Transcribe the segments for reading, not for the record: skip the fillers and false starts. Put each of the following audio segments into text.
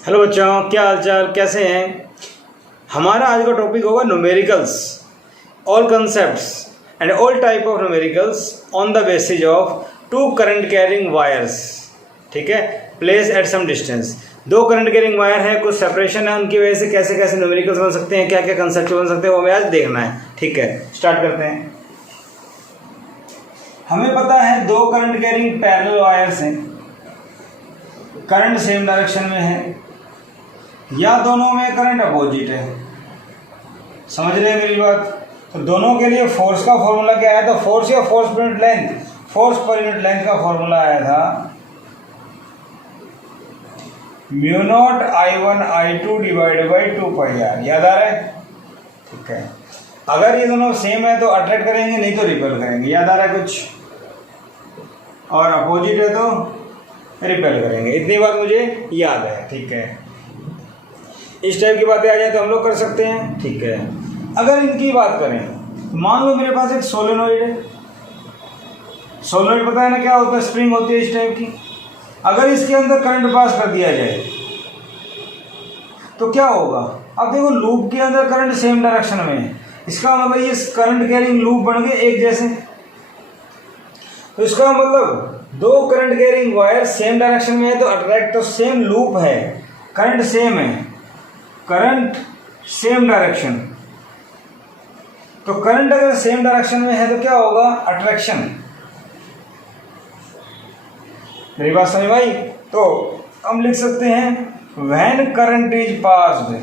Hello बच्चों, क्या हालचाल, कैसे हैं। हमारा आज का टॉपिक होगा numericals, all concepts and all type of numericals on the basis of two current carrying wires. ठीक है, प्लेस एट सम डिस्टेंस। दो करंट कैरिंग वायर है, कुछ सेपरेशन है, उनकी वजह से कैसे कैसे न्यूमेरिकल्स बन सकते हैं, क्या क्या कंसेप्ट बन सकते हैं, वो हमें आज देखना है। ठीक है, स्टार्ट करते हैं। हमें पता है दो करंट कैरिंग पैरेलल वायर्स हैं, करंट सेम डायरेक्शन में है या दोनों में करंट अपोजिट है। समझ रहे हैं मेरी बात। तो दोनों के लिए फोर्स का फॉर्मूला क्या आया था, फोर्स या force per unit length, force per unit length का फॉर्मूला आया था mu naught I1 I2 divide by 2πr। याद आ रहा है? ठीक है, अगर ये दोनों सेम है तो अट्रैक्ट करेंगे, नहीं तो रिपेल करेंगे। याद आ रहा है कुछ? और अपोजिट है तो रिपेल करेंगे। इतनी बात मुझे याद है। ठीक है, इस टाइप की बातें आ जाए तो हम लोग कर सकते हैं। ठीक है, अगर इनकी बात करें, मान लो मेरे पास एक सोलेनोइड है। सोलेनोइड पता है ना क्या होता है, स्प्रिंग होती है इस टाइप की। अगर इसके अंदर करंट पास कर दिया जाए तो क्या होगा। अब देखो, लूप के अंदर करंट सेम डायरेक्शन में है, इसका मतलब ये करंट कैरिंग लूप बन गए एक जैसे। तो इसका मतलब दो current carrying wire same direction में है तो अट्रैक्ट, तो सेम लूप है, करंट सेम है, करंट सेम डायरेक्शन। तो करंट अगर सेम डायरेक्शन में है तो क्या होगा, अट्रैक्शन। मेरी बात समझ में आई? तो हम लिख सकते हैं when current is passed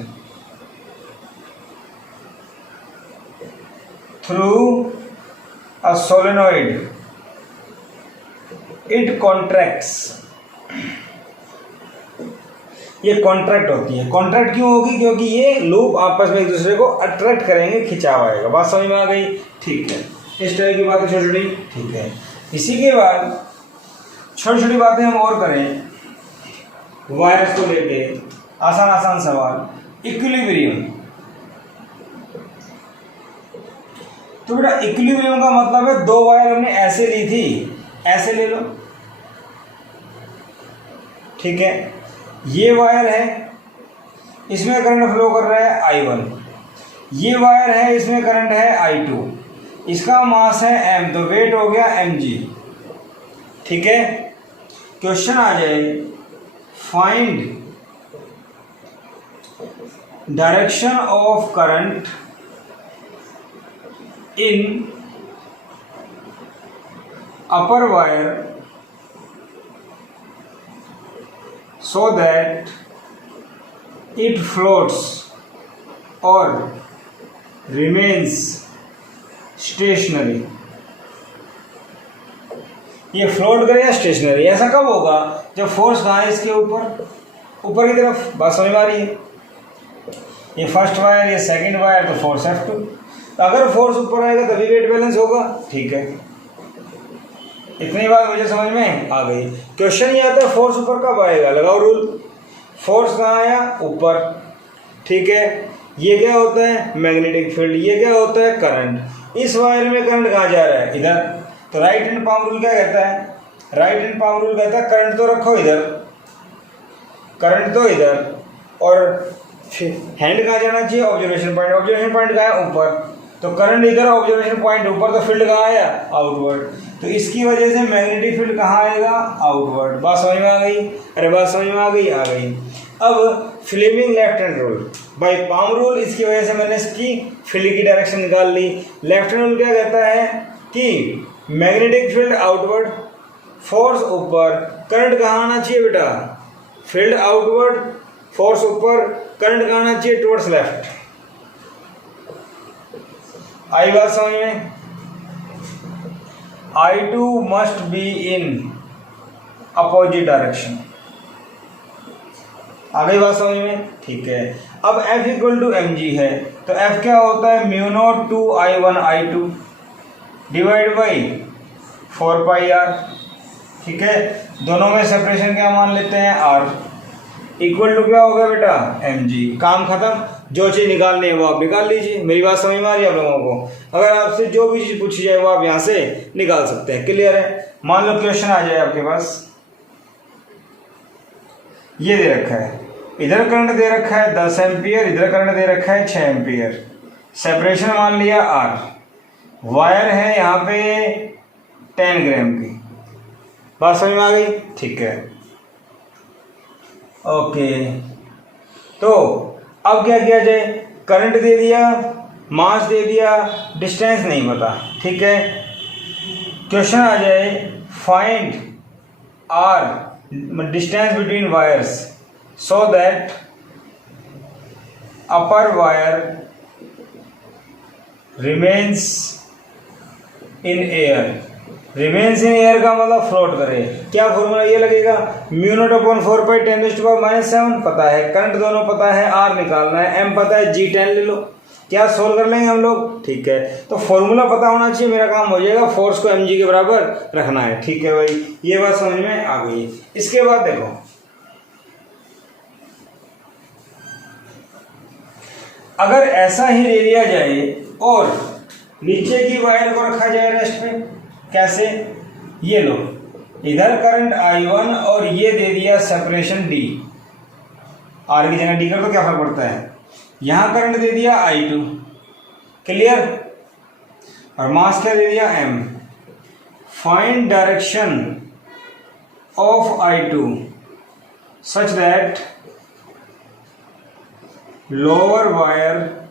through a solenoid it contracts. ये कॉन्ट्रैक्ट होती है। कॉन्ट्रैक्ट क्यों होगी? क्योंकि ये लूप आपस में एक दूसरे को अट्रैक्ट करेंगे, खिंचाव आएगा। बात समझ में आ गई? ठीक है, इस तरह की बातें छोटी छोटी। ठीक है, इसी के बाद छोटी छोटी बातें हम और करें वायर्स को लेके। आसान आसान सवाल। इक्विलिब्रियम। तो बेटा इक्विलिब्रियम का मतलब है दो वायर हमने ऐसे ली थी, ऐसे ले लो। ठीक है, ये वायर है, इसमें करंट फ्लो कर रहा है I1। ये वायर है, इसमें करंट है I2। इसका मास है m, तो वेट हो गया mg। ठीक है, क्वेश्चन आ जाए find direction of current in upper wire so that it floats or remains stationary। ये फ्लोट करे या स्टेशनरी, ऐसा कब होगा जब फोर्स कहाँ है इसके ऊपर, ऊपर की तरफ। बात समझ में आ रही है? ये फर्स्ट वायर, ये सेकंड वायर, तो फोर्स F2। तो अगर फोर्स ऊपर आएगा तभी वेट बैलेंस होगा। ठीक है, इतनी बात मुझे समझ में आ गई। क्वेश्चन ये आता है फोर्स ऊपर कब आएगा, लगाओ रूल। फोर्स कहाँ आया, ऊपर। ठीक है, ये क्या होता है, मैग्नेटिक फील्ड। ये क्या होता है, करंट। इस वायर में करंट कहाँ जा रहा है, इधर। तो राइट हैंड पाम रूल क्या कहता है, राइट हैंड पाम रूल कहता है करंट तो रखो इधर, करंट तो इधर, और हैंड कहाँ जाना चाहिए, ऑब्जर्वेशन पॉइंट। ऑब्जर्वेशन पॉइंट कहाँ है, ऊपर। तो करंट इधर, ऑब्जर्वेशन पॉइंट ऊपर, तो फील्ड कहाँ आया, आउटवर्ड। तो इसकी वजह से मैग्नेटिक फील्ड कहाँ आएगा, आउटवर्ड। बात समझ में आ गई? अरे बात समझ में आ गई? आ गई। अब Fleming left hand rule by palm rule, इसकी वजह से मैंने इसकी फील्ड की डायरेक्शन निकाल ली। लेफ्ट हैंड रूल क्या कहता है कि मैग्नेटिक फील्ड आउटवर्ड, फोर्स ऊपर, करंट कहाँ आना चाहिए बेटा, फील्ड आउटवर्ड, फोर्स ऊपर, करंट कहाँ आना चाहिए, टुवर्ड्स लेफ्ट। आई बात समझ में? I2 must be in opposite direction। आ गई बात समझ में? ठीक है, अब F इक्वल टू mg है, तो F क्या होता है, mu naught 2 I1 I2 divide by 4πr। ठीक है, दोनों में सेपरेशन क्या मान लेते हैं, r। इक्वल टू क्या होगा बेटा, mg। काम खत्म, जो चीज़ निकालनी है वो आप निकाल लीजिए। मेरी बात समझ में आ रही है आप लोगों को? अगर आपसे जो भी चीज़ पूछी जाए वो आप यहाँ से निकाल सकते हैं। क्लियर है? मान लो क्वेश्चन आ जाए आपके पास, ये दे रखा है इधर करंट दे रखा है 10 एम्पियर, इधर करंट दे रखा है 6 एम्पियर। सेपरेशन मान लिया R। वायर है यहाँ पे 10 ग्राम की। बात समझ में आ गई? ठीक है, ओके। तो अब क्या किया जाए? करंट दे दिया, मास दे दिया, डिस्टेंस नहीं पता, ठीक है। क्वेश्चन आ जाए, find R distance between wires so that upper wire remains in air. Remains in air का मतलब फ्लोट करे। क्या फॉर्मूला ये लगेगा? μ0/4π10⁻⁷ पता है, करंट दोनों पता है, R निकालना है, M पता है, G10 ले लो। क्या सोल्व कर लेंगे हम लोग? ठीक है, तो फॉर्मूला पता होना चाहिए, मेरा काम हो जाएगा। फोर्स को mg के बराबर रखना है, ठीक है भाई, ये बात समझ में आ गई। इसके बाद देखो, अगर ऐसा ही ले लिया जाए और नीचे की वायर को रखा जाए रेस्ट पे, कैसे? ये लो, इधर करंट I1 और ये दे दिया सेपरेशन D। R की जगह D कर तो क्या फर्क पड़ता है? यहां करंट दे दिया I2, क्लियर, और मास क्या दे दिया M। Find direction of I2 such that lower wire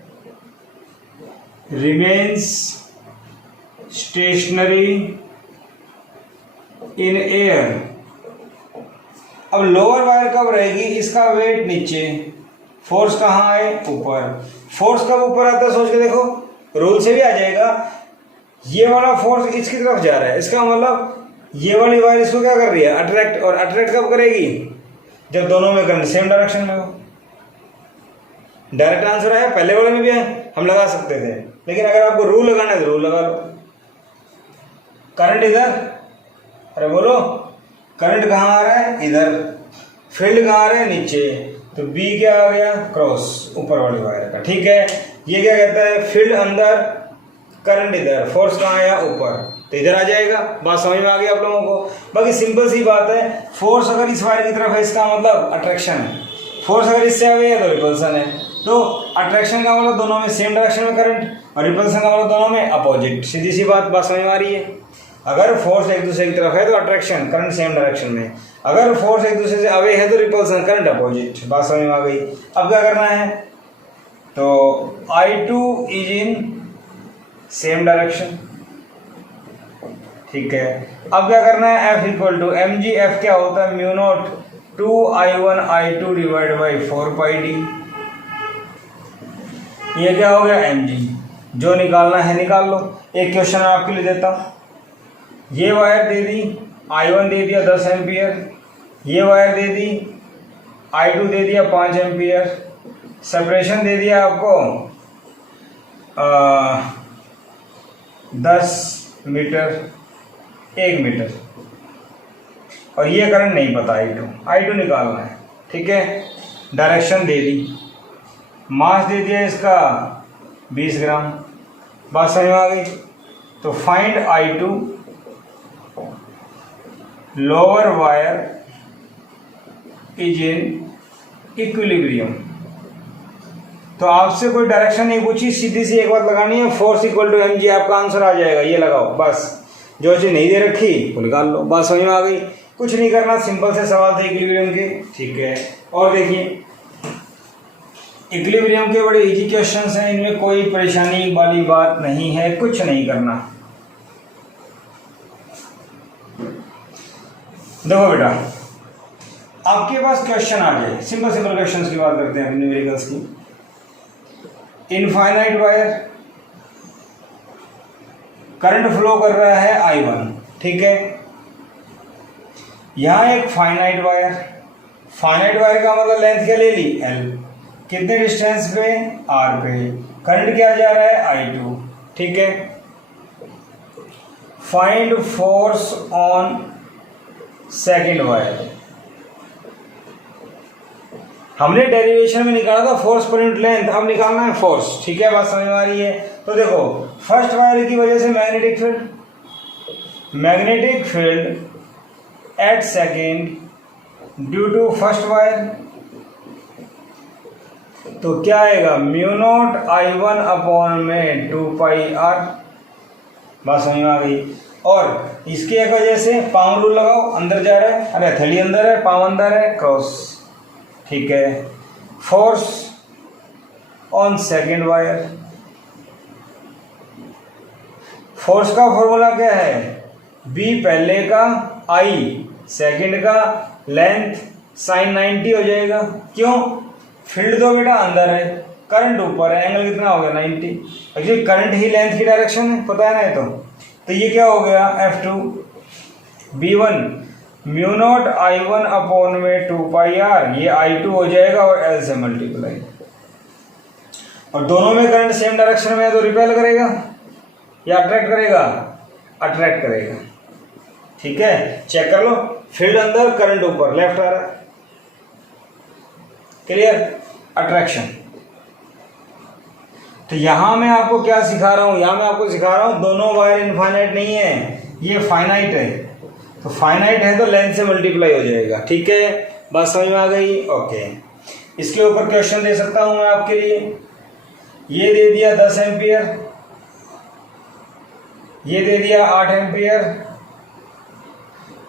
remains stationary in air। अब लोअर वायर कब रहेगी? इसका वेट नीचे, फोर्स कहाँ है? ऊपर। फोर्स कब ऊपर आता है सोच के देखो, रूल से भी आ जाएगा। ये वाला फोर्स इसकी तरफ जा रहा है, इसका मतलब ये वाली वायर इसको क्या कर रही है? अट्रैक्ट। और अट्रैक्ट कब करेगी? जब दोनों में करंट सेम डायरेक्शन में हो। डायरेक्ट आंसर है, पहले वाले में भी है, हम लगा सकते थे, लेकिन अगर आपको रूल लगाना है तो रूल लगा लो। करंट इधर, अरे बोलो, करंट कहाँ आ रहा है? इधर। फील्ड कहाँ आ रहा है? नीचे। तो B क्या आ गया? क्रॉस, ऊपर वाली वायर का, ठीक है। ये क्या कहता है? फील्ड अंदर, करंट इधर, फोर्स कहाँ आया? ऊपर, तो इधर आ जाएगा। बात समझ में आ गई आप लोगों को? बाकी सिंपल सी बात है, फोर्स अगर इस वायर की तरफ है इसका मतलब अट्रैक्शन है, फोर्स अगर इससे आ गई है तो रिपल्सन है। तो अट्रैक्शन का मतलब दोनों में सेम डायरेक्शन में करंट, और रिपल्सन का मतलब दोनों में अपोजिट। सीधी सी बात समझ में आ रही है? अगर फोर्स एक दूसरे की तरफ है तो अट्रैक्शन, करंट सेम डायरेक्शन में। अगर फोर्स एक दूसरे से अवे है तो रिपल्सन, करंट अपोजिट। बात समझ में आ गई? अब क्या करना है? तो I2 is in same direction, ठीक है। अब क्या करना है? F equal to mg। F क्या होता है? μ0 2I1 I2 divide by 4πd। ये क्या हो गया? mg। जो निकालना है निकाल लो। एक क्वेश्चन आपके लिए देता हूं। ये वायर दे दी, I1 दे दिया 10 एम्पियर, ये वायर दे दी, I2 दे दिया 5 एम्पियर, सेपरेशन दे दिया आपको 10 मीटर, 1 मीटर, और ये करंट नहीं पता I2 निकालना है, ठीक है। डायरेक्शन दे दी, मास दे दिया इसका 20 ग्राम। बात समझ में आ गई? तो find I2 lower wire is in equilibrium. तो आपसे कोई डायरेक्शन नहीं पूछी, सीधी सी एक बात लगानी है, फोर्स इक्वल टू mg, आपका आंसर आ जाएगा। ये लगाओ बस, जो चीज नहीं दे रखी वो निकाल लो। बात समझ में आ गई? कुछ नहीं करना, सिंपल से सवाल थे इक्विलिब्रियम के, ठीक है। और देखिए, इक्विलिब्रियम के बड़े इजी क्वेश्चंस हैं, इनमें कोई परेशानी वाली बात नहीं है, कुछ नहीं करना। देखो बेटा, आपके पास क्वेश्चन आ जाए, सिंपल सिंपल क्वेश्चंस की बात करते हैं, न्यूमेरिकल्स की। इनफाइनाइट वायर, करंट फ्लो कर रहा है I1, ठीक है। यहां एक फाइनाइट वायर, फाइनाइट वायर का मतलब लेंथ क्या ले ली? L। कितने डिस्टेंस पे? R पे। करंट क्या जा रहा है? I2, ठीक है। Find force on second wire. हमने डेरिवेशन में निकाला था फोर्स पर यूनिट लेंथ, अब निकालना है फोर्स, ठीक है। बात समझ में आ रही है? तो देखो, फर्स्ट वायर की वजह से magnetic field at second due to first wire तो क्या आएगा म्यू नॉट I1 अपॉन में 2πr। बात समझ में आ गई। और इसके एक वजह से पाम रूल लगाओ, अंदर जा रहा है, अरे हथेली अंदर है, पाम अंदर है, क्रॉस, ठीक है। Force on second wire, force का फॉर्मूला क्या है, बी पहले का, आई सेकेंड का, लेंथ साइन 90 हो जाएगा। क्यों, फील्ड तो बेटा अंदर है, करंट ऊपर है, एंगल कितना हो गया 90। एक्चुअली करंट ही लेंथ की डायरेक्शन है, पता है ना। तो ये क्या हो गया F2 B1 mu naught I1 upon में 2πr, ये I2 हो जाएगा और L से मल्टीप्लाई। और दोनों में करंट सेम डायरेक्शन में है तो रिपेल करेगा या अट्रैक्ट करेगा, अट्रैक्ट करेगा, ठीक है। चेक कर लो, फील्ड अंदर करंट ऊपर, लेफ्ट आ रहा है, क्लियर, अट्रैक्शन। तो यहां मैं आपको क्या सिखा रहा हूं, यहां मैं आपको सिखा रहा हूं दोनों वायर इनफाइनाइट नहीं है, ये फाइनाइट है। तो फाइनाइट है तो लेंथ से मल्टीप्लाई हो जाएगा, ठीक है। बात समझ में आ गई, ओके। इसके ऊपर क्वेश्चन दे सकता हूं मैं आपके लिए। ये दे दिया 10 एम्पियर, ये दे दिया 8 एम्पियर,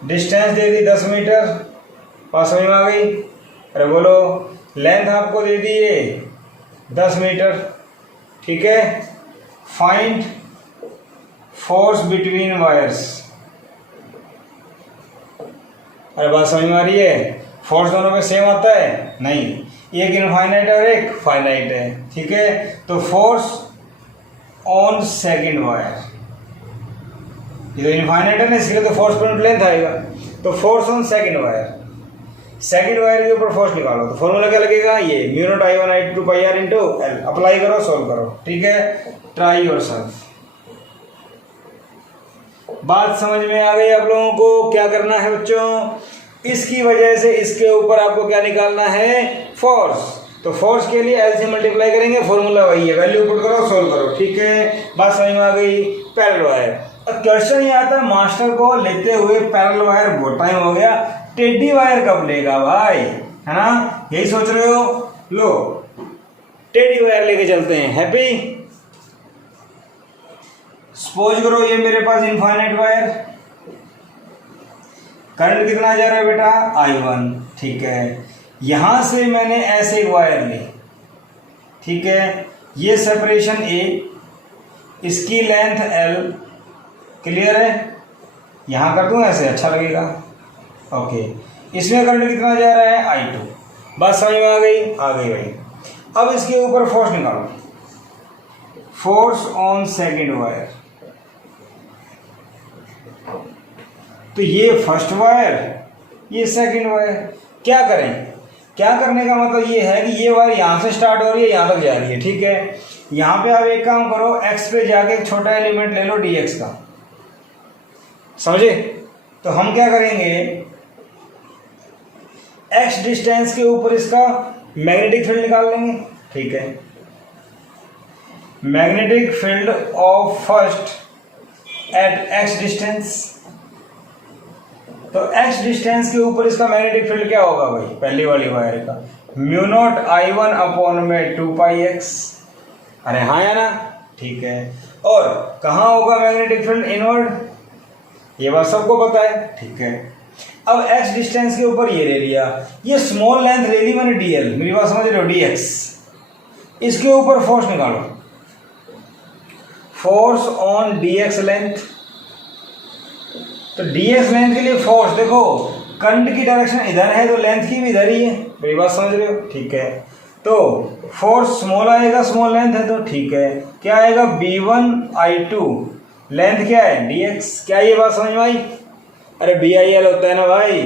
डिस्टेंस दे दी 10 मीटर। बात समझ में आ गई, अरे बोलो। लेंथ आपको दे दी है 10 मीटर, ठीक है। Find force between wires. अरे बात समझ में आ रही है, फोर्स दोनों में सेम आता है नहीं, एक इनफाइनाइट और एक फाइनाइट है, ठीक है। तो फोर्स ऑन सेकेंड वायर, ये तो इनफाइनाइट है ना, इसके लिए तो फोर्स पर लेंथ आएगा। तो force on second wire, second wire के ऊपर फोर्स निकालो, तो फॉर्मूला क्या लगेगा, ये mu naught I1 I2 πr into L। Apply करो, सोल्व करो, ठीक है। Try yourself. बात समझ में आ गई आप लोगों को, क्या करना है बच्चों, इसकी वजह से इसके ऊपर आपको क्या निकालना है, फोर्स। तो फोर्स के लिए L से मल्टीप्लाई करेंगे, फॉर्मूला वही है, वैल्यू पुट करो, सोल्व करो, ठीक है। बात समझ में आ गई। पैरेलल वायर, अब क्वेश्चन ये आता है मास्टर को लेते हुए पैरेलल वायर बहुत टाइम हो गया, टेढ़ी वायर कब लेगा भाई, है ना, यही सोच रहे हो। लो टेढ़ी वायर लेके चलते हैं, हैप्पी। सपोज करो ये मेरे पास इनफाइनाइट वायर, करंट कितना जा रहा है बेटा I1, ठीक है। यहां से मैंने ऐसे एक वायर ली, ठीक है, ये सेपरेशन A, इसकी लेंथ L, क्लियर है। यहां कर दूं ऐसे, अच्छा लगेगा, ओके। इसमें करंट कितना जा रहा है I2। बात समझ में आ गई, आ गई भाई। अब इसके ऊपर फोर्स निकालो, फोर्स ऑन सेकेंड वायर। तो ये फर्स्ट वायर, ये सेकेंड वायर। क्या करें, क्या करने का मतलब ये है कि ये वायर यहां से स्टार्ट हो रही है, यहां तक जा रही है, ठीक है। यहां पे आप एक काम करो, x पे जाके एक छोटा एलिमेंट ले लो dx का, समझे। तो हम क्या करेंगे, x डिस्टेंस के ऊपर इसका मैग्नेटिक फील्ड निकाल लेंगे, ठीक है। Magnetic field of first at x distance. तो x डिस्टेंस के ऊपर इसका मैग्नेटिक फील्ड क्या होगा भाई, पहली वाली वायर का म्यू नॉट I1 अपॉन में 2πx। अरे हाँ या ना, ठीक है। और कहाँ होगा मैग्नेटिक फील्ड, इनवर्ड, ये बात सबको पता है, ठीक है। अब x डिस्टेंस के ऊपर ये ले लिया, ये स्मॉल लेंथ ले ली मैंने dl, मेरी बात समझ रहे हो, dx। इसके ऊपर फोर्स निकालो, फोर्स ऑन dx लेंथ। तो dx लेंथ के लिए फोर्स, देखो करंट की डायरेक्शन इधर है तो लेंथ की भी इधर ही है, मेरी बात समझ रहे हो, ठीक है। तो फोर्स स्मॉल आएगा, स्मॉल लेंथ है तो ठीक है। क्या आएगा B1 I2, लेंथ क्या है dx। क्या ये बात समझ में आई, अरे BIL होता है ना भाई,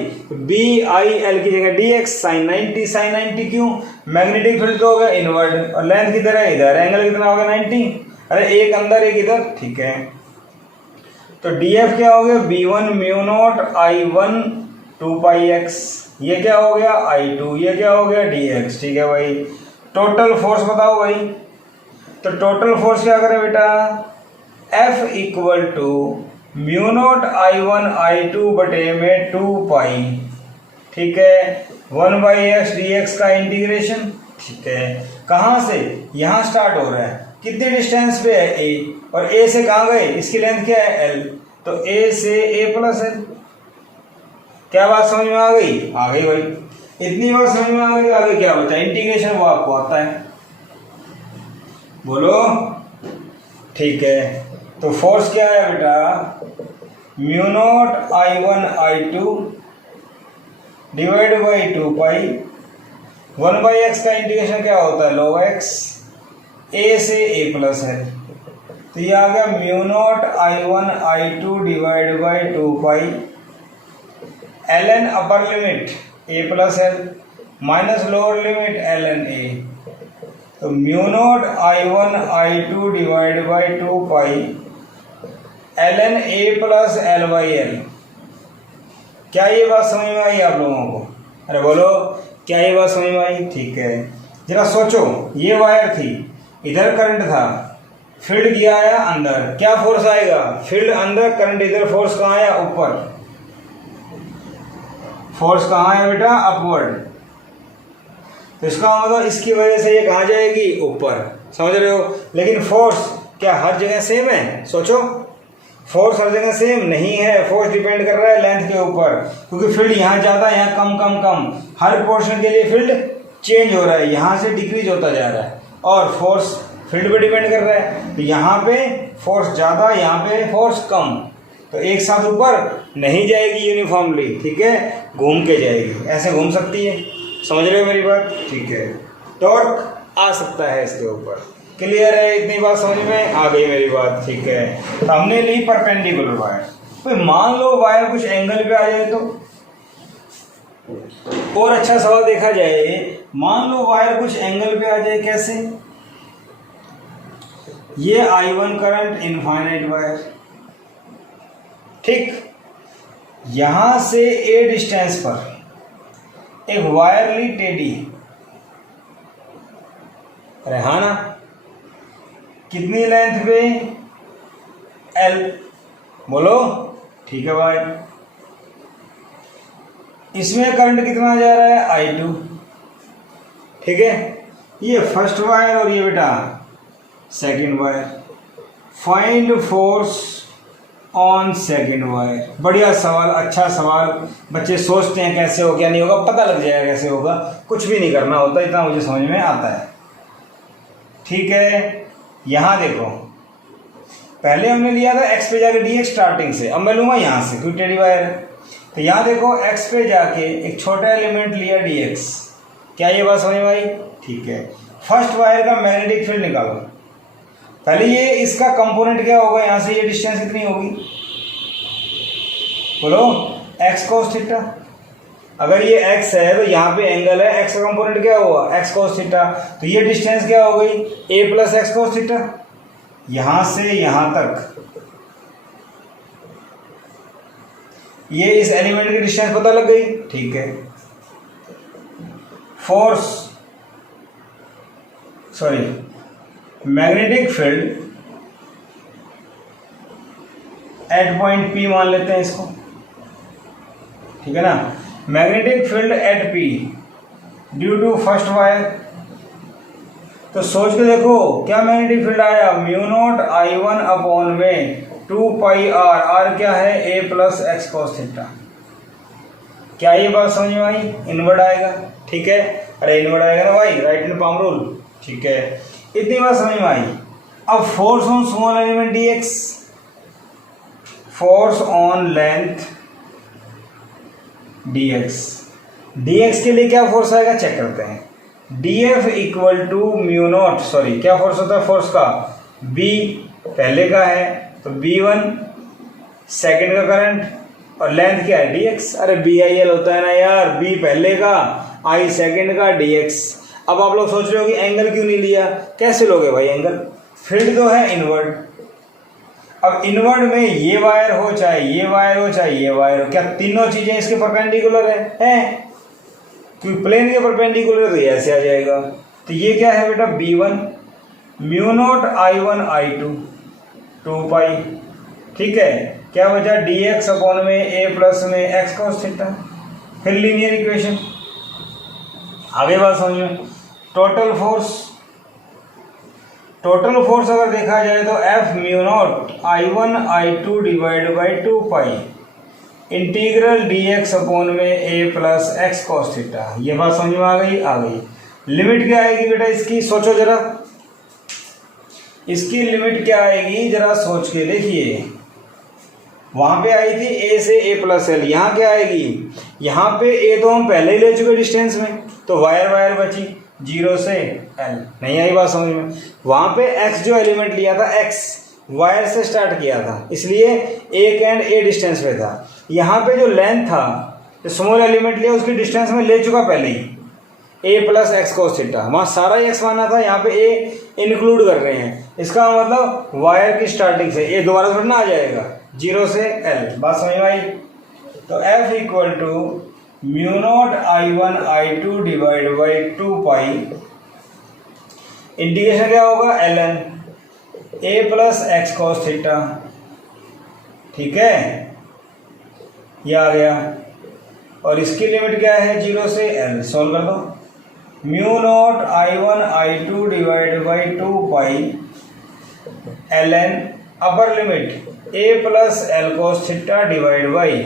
BIL की जगह dx, साइन 90, साइन 90 क्यों, मैग्नेटिक फील्ड तो होगा इनवर्ड और लेंथ किधर है इधर, एंगल कितना होगा 90, अरे एक अंदर एक इधर, ठीक है। तो df क्या हो गया, B1 mu naught I1 2πx, ये क्या हो गया I2, ये क्या हो गया dx, ठीक है भाई। टोटल फोर्स बताओ भाई, तो टोटल फोर्स क्या करे बेटा, F equal to mu not I1 I2 बटे में 2π, ठीक है, 1/x dx का इंटीग्रेशन, ठीक है। कहाँ से, यहाँ स्टार्ट हो रहा है, कितने डिस्टेंस पे है ए, और ए से कहाँ गए, इसकी लेंथ क्या है एल, तो ए से ए प्लस एल। क्या बात समझ में आ गई? आ गई भाई, इतनी बात समझ में आ गई। आगे क्या बचा, इंटीग्रेशन वो आपको आता है, बोलो ठीक है। तो फोर्स क्या है बेटा, mu naught I1 I2 divide by 2 pi 1/x का इंटीग्रेशन क्या होता है, log x a से a प्लस है, तो ये आ गया mu naught I1 I2 divide by 2 pi ln upper limit a plus L minus lower limit ln a, तो mu naught I1 I2 divide by 2 pi ln a plus L by L. क्या ये बात समझ में आई आप लोगों को? अरे बोलो, क्या ये बात समझ में आई? ठीक है, जरा सोचो, ये वायर थी, इधर करंट था, फील्ड किया आया अंदर, क्या फोर्स आएगा, फील्ड अंदर, करंट इधर, फोर्स कहाँ आया, ऊपर, फोर्स कहाँ है बेटा, अपवर्ड। तो इसका मतलब इसकी वजह से ये कहाँ जाएगी, ऊपर, समझ रहे हो। लेकिन फोर्स क्या हर जगह सेम है? सोचो, फोर्स हर जगह सेम नहीं है, फोर्स डिपेंड कर रहा है लेंथ के ऊपर, क्योंकि फील्ड यहाँ ज़्यादा, यहाँ कम कम कम, हर पोर्शन के लिए फील्ड चेंज हो रहा है, यहाँ से डिक्रीज होता जा रहा है, और फोर्स फील्ड पे डिपेंड कर रहा है। तो यहाँ पे फोर्स ज़्यादा, यहाँ पे फोर्स कम, तो एक साथ ऊपर नहीं जाएगी यूनिफॉर्मली, ठीक है, घूम के जाएगी, ऐसे घूम सकती है, समझ रहे हो मेरी बात? ठीक है, टॉर्क आ सकता है इसके ऊपर। क्लियर है? इतनी बात समझ में आ गई मेरी बात? ठीक है, तो हमने ली परपेंडिकुलर वायर। तो मान लो वायर कुछ एंगल पे आ जाए तो, और अच्छा सवाल देखा जाए, मान लो वायर कुछ एंगल पे आ जाए, कैसे? ये I1 करंट इनफाइनाइट वायर, ठीक, यहां से ए डिस्टेंस पर एक वायर ली टेढ़ी, अरे हाँ ना, कितनी लेंथ पे, एल, बोलो ठीक है भाई। इसमें करंट कितना जा रहा है, I2, ठीक है, ये फर्स्ट वायर और ये बेटा second wire. Find force on second wire. बढ़िया सवाल, अच्छा सवाल, बच्चे सोचते हैं कैसे हो, क्या नहीं होगा, पता लग जाएगा कैसे होगा, कुछ भी नहीं करना होता, इतना मुझे समझ में आता है। ठीक है, यहां देखो, पहले हमने लिया था x पे जाके dx स्टार्टिंग से, अब मैं लूंगा यहां से क्योंकि टेढ़ी वायर है। तो यहां देखो x पे जाके एक छोटा एलिमेंट लिया dx। क्या ये बात समझ में आई? ठीक है, फर्स्ट वायर का मैग्नेटिक फील्ड निकालो। पहले ये इसका कंपोनेंट क्या होगा, यहां से ये डिस्टेंस कितनी होगी, बोलो, x cos थीटा। अगर ये x है तो यहाँ पे एंगल है, x का कंपोनेंट क्या होगा, x cos थीटा, तो ये डिस्टेंस क्या हो गई, a plus x cos theta. यहां से यहां तक ये इस एलिमेंट की डिस्टेंस पता लग गई, ठीक है। Force, sorry, magnetic field at point P मान लेते हैं इसको, ठीक है ना, magnetic field at P due to first wire. तो सोच के देखो क्या मैग्नेटिक फील्ड आया, म्यू नॉट I1 अपॉन में 2 पाई आर, आर क्या है, a plus x cos theta. क्या ये बात समझ में आई? इनवर्ड आएगा, ठीक है, अरे इनवर्ड आएगा ना भाई, राइट हैंड पाम रूल, ठीक है, इतनी बात समझ में आई। अब force on small element dx, force on length dx, dx के लिए क्या फोर्स आएगा चेक करते हैं। dF equal to mu naught, sorry क्या फोर्स होता है, फोर्स का B पहले का है तो B1 सेकंड का करंट, और लेंथ क्या है dx। अरे BIL होता है ना यार, B पहले का, I सेकंड का, dx। अब आप लोग सोच रहे हो कि एंगल क्यों नहीं लिया, कैसे लोगे भाई एंगल, फील्ड तो है इनवर्ड। अब इनवर्ड में ये वायर हो चाहे ये वायर हो चाहे ये वायर हो, क्या तीनों चीजें इसके परपेंडिकुलर है? क्योंकि प्लेन के परपेंडिकुलर तो ये ऐसे आ जाएगा। तो ये क्या है बेटा, B1 mu naught I1 I2 2 पाई, ठीक है, क्या बचा dx अपॉन में a प्लस में एक्स cos थीटा। फिर लीनियर इक्वेशन, आगे बात समझ में, टोटल फोर्स टोटल फोर्स अगर देखा जाए तो F mu naught I1 I2 divide by 2 pi integral dx upon में a plus x cos theta. ये बात समझ में आ गई? आ गई। लिमिट क्या आएगी बेटा इसकी? सोचो जरा, इसकी लिमिट क्या आएगी जरा सोच के देखिए। वहां पे आई थी a से a प्लस एल, यहाँ क्या आएगी? यहाँ पे a तो हम पहले ही ले चुके डिस्टेंस में, तो वायर बची 0 से l। नहीं आई बात समझ में? वहां पे x जो एलिमेंट लिया था x वायर से स्टार्ट किया था, इसलिए एक एंड a डिस्टेंस पे था। यहाँ पे जो लेंथ था, जो स्मॉल एलिमेंट लिया उसकी डिस्टेंस में ले चुका पहले ही, a plus x cos theta. वहाँ सारा x माना था, यहाँ पे a इंक्लूड कर रहे हैं। इसका मतलब वायर की स्टार्टिंग से a दोबारा थोड़ा ना आ जाएगा, 0 से l। बात समझ में आई? तो F equal to mu not I1 I2 divide by 2 pi integration क्या होगा? ln a plus x cos theta. ठीक है, ये आ गया। और इसकी लिमिट क्या है? 0 से l। सॉल्व कर दो। Mu naught I1 I2 divide by 2 pi ln upper limit a plus L cos theta divide by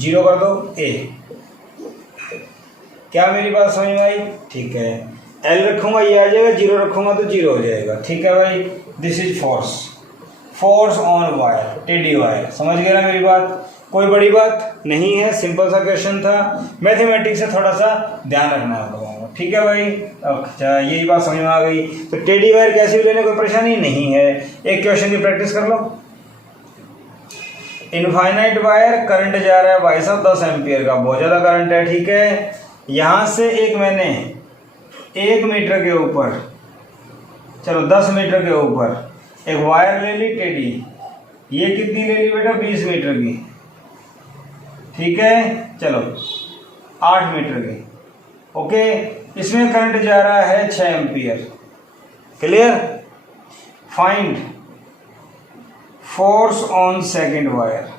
0 कर दो a। क्या मेरी बात समझ में आई? ठीक है, L रखूंगा ये आ जाएगा, 0 रखूंगा तो 0 हो जाएगा। ठीक है भाई, this is force on wire, teddy wire. समझ गए ना मेरी बात? कोई बड़ी बात नहीं है, सिंपल सा क्वेश्चन था। मैथमेटिक्स से थोड़ा सा ध्यान रखना है लोगों को। ठीक है भाई, अच्छा यही बात समझ में आ गई। तो टेडी वायर कैसे भी लेने कोई परेशानी नहीं है। एक क्वेश्चन की प्रैक्टिस कर लो। इनफाइनाइट वायर, करंट जा रहा है भाई साहब 10 एम्पियर का, बहुत ज़्यादा करंट है। ठीक है, यहाँ से मैंने 1 मीटर के ऊपर, चलो 10 मीटर के ऊपर एक वायर ले ली टेडी। ये कितनी ले ली बेटा? 20 मीटर की। ठीक है, चलो 8 मीटर की। ओके, इसमें करंट जा रहा है 6 ampere. Clear? Find force on second wire.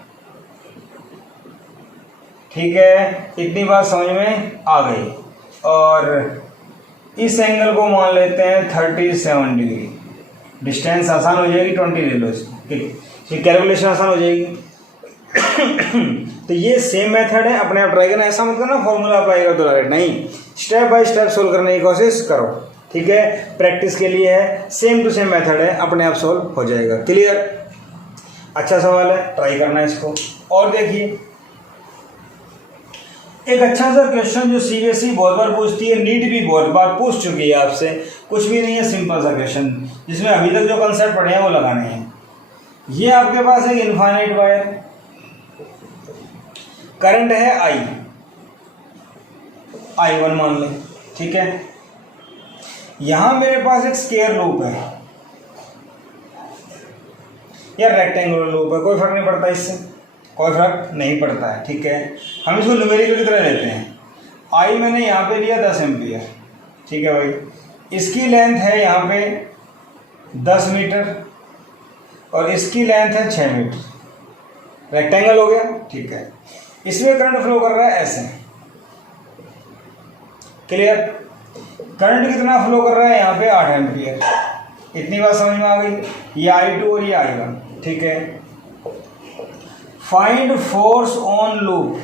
ठीक है, इतनी बात समझ में आ गई। और इस एंगल को मान लेते हैं 37 डिग्री। डिस्टेंस आसान हो जाएगी, 20 ले लो इसकी कैलकुलेशन आसान हो जाएगी। तो ये सेम मेथड है, अपने आप ट्राई करना। ऐसा मत करना फॉर्मूला अप्लाई कर दो डायरेक्ट, नहीं, स्टेप बाय स्टेप सोल्व करने की कोशिश करो। ठीक है, प्रैक्टिस के लिए है, सेम टू सेम मेथड है, अपने आप सोल्व हो जाएगा। क्लियर? अच्छा सवाल है, ट्राई करना इसको। और देखिए एक अच्छा सा क्वेश्चन जो सीबीएसई बहुत बार पूछती है, नीट भी बहुत बार पूछ चुकी है आपसे। कुछ भी नहीं है, सिंपल सा क्वेश्चन जिसमें अभी तक जो कंसेप्ट पढ़े हैं वो लगाने हैं। ये आपके पास एक इनफाइनाइट वायर, करंट है I1 मान लें। ठीक है, यहां मेरे पास एक स्क्वायर लूप है या रेक्टेंगुलर लूप है, कोई फर्क नहीं पड़ता, इससे कोई फर्क नहीं पड़ता है। ठीक है, हम इसको न्यूमेरिकल की तरह लेते हैं। I मैंने यहाँ पे लिया 10 एम्पियर। ठीक है भाई, इसकी लेंथ है यहाँ पे 10 मीटर और इसकी लेंथ है 6 मीटर। रेक्टेंगल हो गया। ठीक है, इसमें करंट फ्लो कर रहा है ऐसे। क्लियर? करंट कितना फ्लो कर रहा है यहाँ पे? 8 एम्पियर। इतनी बात समझ में आ गई? ये I2 और ये I1। ठीक है, find force on loop,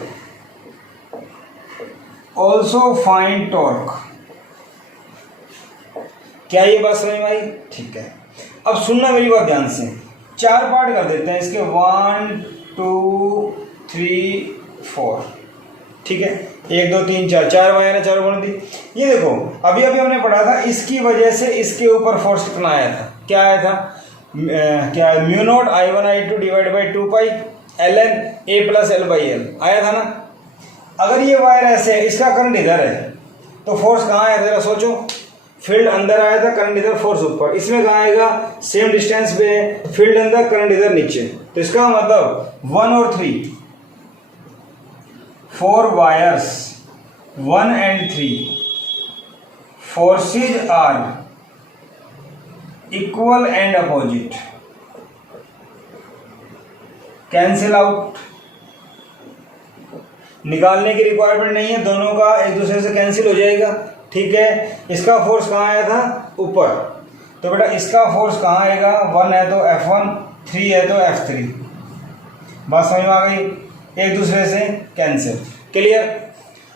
also find torque. क्या ये बात समझ में आई? ठीक है, अब सुनना मेरी बात ध्यान से। 4 पार्ट कर देते हैं इसके, 1 2 3 4। ठीक है, 1 2 3 4, 4 वायर है, 4 बन दी। ये देखो अभी हमने पढ़ा था, इसकी वजह से इसके ऊपर फोर्स कितना आया था? क्या आया था? क्या mu naught I1 I2 divide by 2 pi ln a plus L by L आया था ना। अगर ये वायर ऐसे है, इसका करंट इधर है, तो फोर्स कहाँ आया था जरा सोचो। फील्ड अंदर आया था, करंट इधर, फोर्स ऊपर। इसमें कहाँ आएगा? सेम डिस्टेंस पे, फील्ड अंदर, करंट इधर नीचे। तो इसका मतलब 1 और 3, 4 wires 1 and 3 forces are equal and opposite, cancel out. निकालने की रिक्वायरमेंट नहीं है, दोनों का एक दूसरे से कैंसिल हो जाएगा। ठीक है, इसका फोर्स कहाँ आया था? ऊपर। तो बेटा इसका फोर्स कहाँ आएगा, 1 है तो F1, 3 है तो F3। बात समझ में आ गई, एक दूसरे से कैंसिल, क्लियर।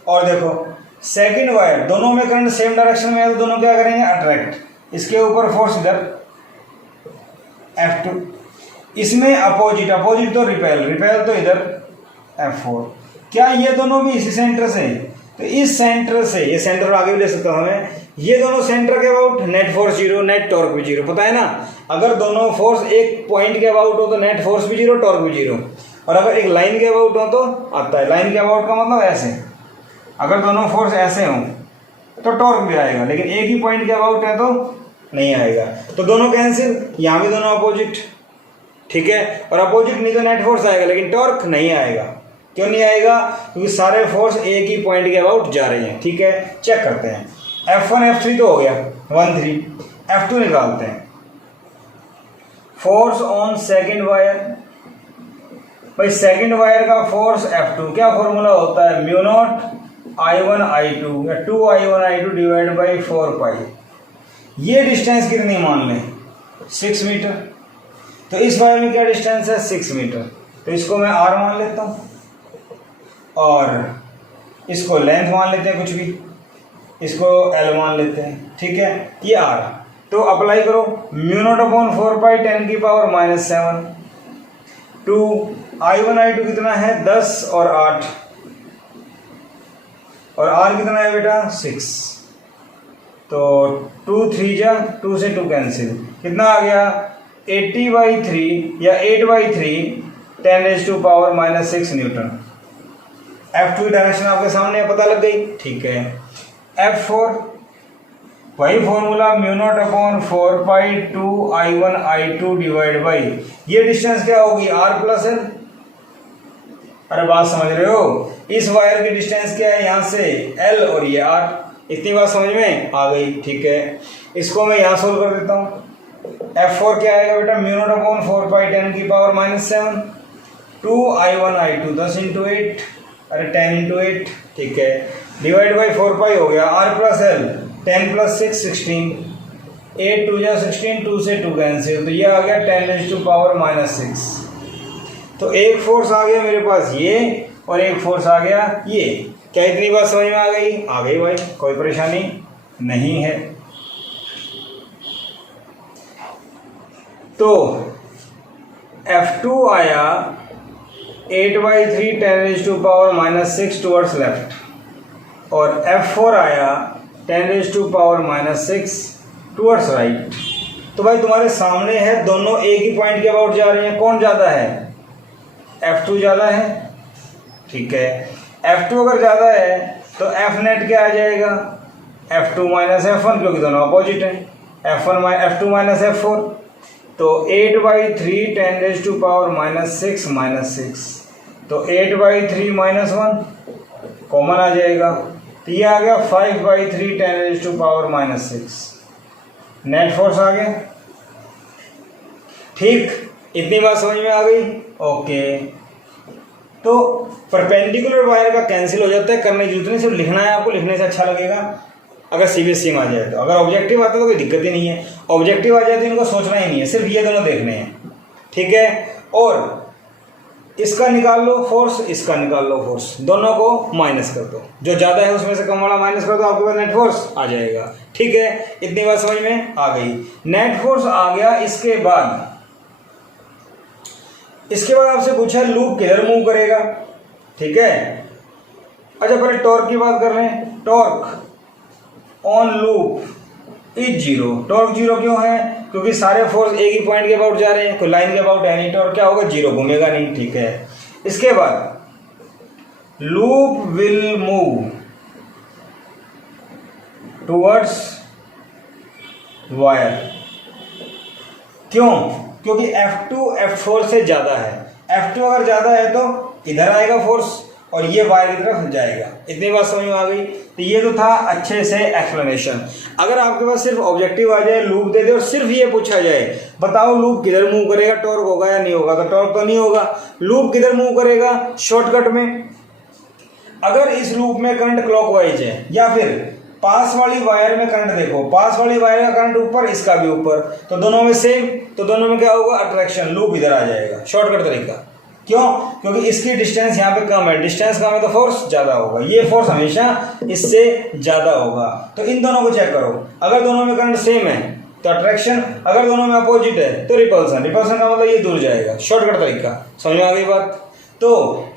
और देखो सेकंड वायर, दोनों में करंट सेम डायरेक्शन में है तो दोनों क्या करेंगे, अट्रैक्ट। इसके ऊपर फोर्स इधर F2, इसमें अपोजिट, अपोजिट तो रिपेल, रिपेल तो इधर F4। क्या ये दोनों भी इसी सेंटर से, तो इस सेंटर से, ये सेंटर आगे भी ले सकता हूं मैं, ये दोनों सेंटर के about net force zero, net torque भी जीरो, पता है ना। अगर दोनों फोर्स एक पॉइंट के अबाउट हो तो नेट फोर्स भी जीरो, टॉर्क भी जीरो। और अगर एक लाइन के अबाउट हो तो आता है, लाइन के अबाउट का मतलब ऐसे, अगर दोनों फोर्स ऐसे हों तो टॉर्क भी आएगा, लेकिन एक ही पॉइंट के अबाउट है तो नहीं आएगा। तो दोनों कैंसिल, यहाँ भी दोनों अपोजिट, ठीक है। और अपोजिट नहीं तो नेट फोर्स आएगा, लेकिन टॉर्क नहीं आएगा। क्यों नहीं आएगा, क्योंकि सारे फोर्स एक ही पॉइंट के अबाउट जा रहे हैं, ठीक है। चेक करते हैं, F1 F3 तो हो गया 1 3, F2 निकालते हैं। फोर्स ऑन सेकंड वायर, भाई सेकंड वायर का फोर्स F2, क्या फॉर्मूला होता है, म्यू नॉट I1 I2 या 2I1 I2 डिवाइड बाई 4 पाई। ये डिस्टेंस कितनी मान लें, 6 मीटर। तो इस वायर में क्या डिस्टेंस है, 6 मीटर, तो इसको मैं R मान लेता हूँ और इसको लेंथ मान लेते हैं, कुछ भी, इसको L मान लेते हैं, ठीक है। ये R, तो अप्लाई करो, म्यू नॉट अपॉन 4 पाई 10 की पावर -7, 2 I1 I2 कितना है 10 और 8, और R कितना है बेटा 6, तो 2 3 जा 2 से 2 कैंसिल, कितना आ गया 80/3 या 8/3 10⁻⁻6 न्यूटन। F2 डायरेक्शन आपके सामने पता लग गई, ठीक है। F4 वही formula, mu naught upon 4 pi 2I1 I2 divide by, ये डिस्टेंस क्या होगी R प्लस L। अरे बात समझ रहे हो, इस वायर की डिस्टेंस क्या है यहाँ से L और ये R, इतनी बात समझ में आ गई, ठीक है। इसको मैं यहाँ सोल्व कर देता हूँ। F4 क्या आएगा बेटा, म्यू नॉट अपॉन 4 पाई 10 की पावर -7, 2I1 I2 10 × 8, अरे 10 × 8, ठीक है, डिवाइड बाई 4 पाई हो गया, R प्लस L 10 + 6 16, 8 2 जा 16, 2 से 2 कैंसिल, तो ये आ गया 10⁻⁻6। तो एक फोर्स आ गया मेरे पास ये, और एक फोर्स आ गया ये। क्या इतनी बात समझ में आ गई, आ गई भाई, कोई परेशानी नहीं है। तो F2 आया 8/3 10⁻⁻6 टुवर्ड्स लेफ्ट, और F4 आया 10⁻⁻6 टुवर्ड्स राइट। तो भाई तुम्हारे सामने है, दोनों एक ही पॉइंट के अबाउट जा रहे हैं, कौन ज़्यादा है, F2 ज़्यादा है, ठीक है। F2 अगर ज़्यादा है तो F नेट क्या आ जाएगा, F2 - F1, क्योंकि दोनों अपोजिट हैं, F2 - F4, तो 8/3 10⁻⁻6 -6, तो 8/3 -1 कॉमन आ जाएगा, तो ये आ गया 5/3 10⁻⁻6, नेट फोर्स आ गया, ठीक। इतनी बात समझ में आ गई, ओके। तो परपेंडिकुलर वायर का कैंसिल हो जाता है, करने की जरूरत नहीं, सिर्फ लिखना है आपको, लिखने से अच्छा लगेगा अगर CBSE में आ जाए तो। अगर ऑब्जेक्टिव आता है तो कोई दिक्कत ही नहीं है, ऑब्जेक्टिव आ जाए तो इनको सोचना ही नहीं है, सिर्फ ये दोनों देखने हैं, ठीक है। और इसका निकाल लो फोर्स, इसका निकाल लो फोर्स, दोनों को माइनस कर दो, जो ज़्यादा है उसमें से कम वाला माइनस कर दो, आपके पास नेट फोर्स आ जाएगा, ठीक है। इतनी बात समझ में आ गई, नेट फोर्स आ गया। इसके बाद आपसे पूछा लूप किधर मूव करेगा, ठीक है। अच्छा पहले टॉर्क की बात कर रहे हैं, torque on loop is 0। Torque 0 क्यों है, क्योंकि सारे फोर्स एक ही पॉइंट के अबाउट जा रहे हैं, कोई लाइन के अबाउट है नहीं, टॉर्क क्या होगा 0, घूमेगा नहीं, ठीक है। इसके बाद loop will move towards wire, क्यों, क्योंकि F2 F4 से ज़्यादा है। F2 अगर ज़्यादा है तो इधर आएगा फोर्स और ये वायर की तरफ जाएगा। इतनी बात समझ में आ गई। तो ये तो था अच्छे से एक्सप्लेनेशन। अगर आपके पास सिर्फ ऑब्जेक्टिव आ जाए, लूप दे दे और सिर्फ ये पूछा जाए बताओ लूप किधर मूव करेगा, टॉर्क होगा या नहीं होगा, तो टॉर्क तो नहीं होगा। लूप किधर मूव करेगा, शॉर्टकट में। अगर इस लूप में करंट क्लॉकवाइज है या फिर पास वाली वायर में करंट देखो, पास वाली वायर का करंट ऊपर, इसका भी ऊपर, तो दोनों में सेम, तो दोनों में क्या होगा, अट्रैक्शन, लूप इधर आ जाएगा। शॉर्टकट तरीका, क्यों? क्योंकि इसकी डिस्टेंस यहाँ पे कम है, डिस्टेंस कम है तो फोर्स ज्यादा होगा, ये फोर्स हमेशा इससे ज्यादा होगा। तो इन दोनों को चेक करो, अगर दोनों में करंट सेम है तो अट्रैक्शन, अगर दोनों में अपोजिट है तो रिपल्सन। रिपल्सन का मतलब ये दूर जाएगा। शॉर्टकट तरीका, समझ में आ गई बात? तो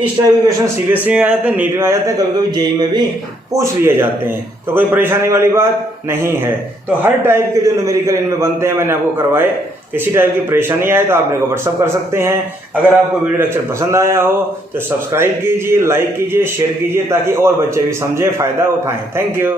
इस टाइप के क्वेश्चन सीबीएसई में आ जाते हैं, नीट में आ जाते हैं, कभी कभी जेई में भी पूछ लिए जाते हैं, तो कोई परेशानी वाली बात नहीं है। तो हर टाइप के जो न्यूमेरिकल इनमें बनते हैं मैंने आपको करवाए। किसी टाइप की परेशानी आए तो आप मेरे को व्हाट्सअप कर सकते हैं। अगर आपको वीडियो लेक्चर पसंद आया हो तो सब्सक्राइब कीजिए, लाइक कीजिए, शेयर कीजिए, ताकि और बच्चे भी समझे, फायदा उठाएं। Thank you.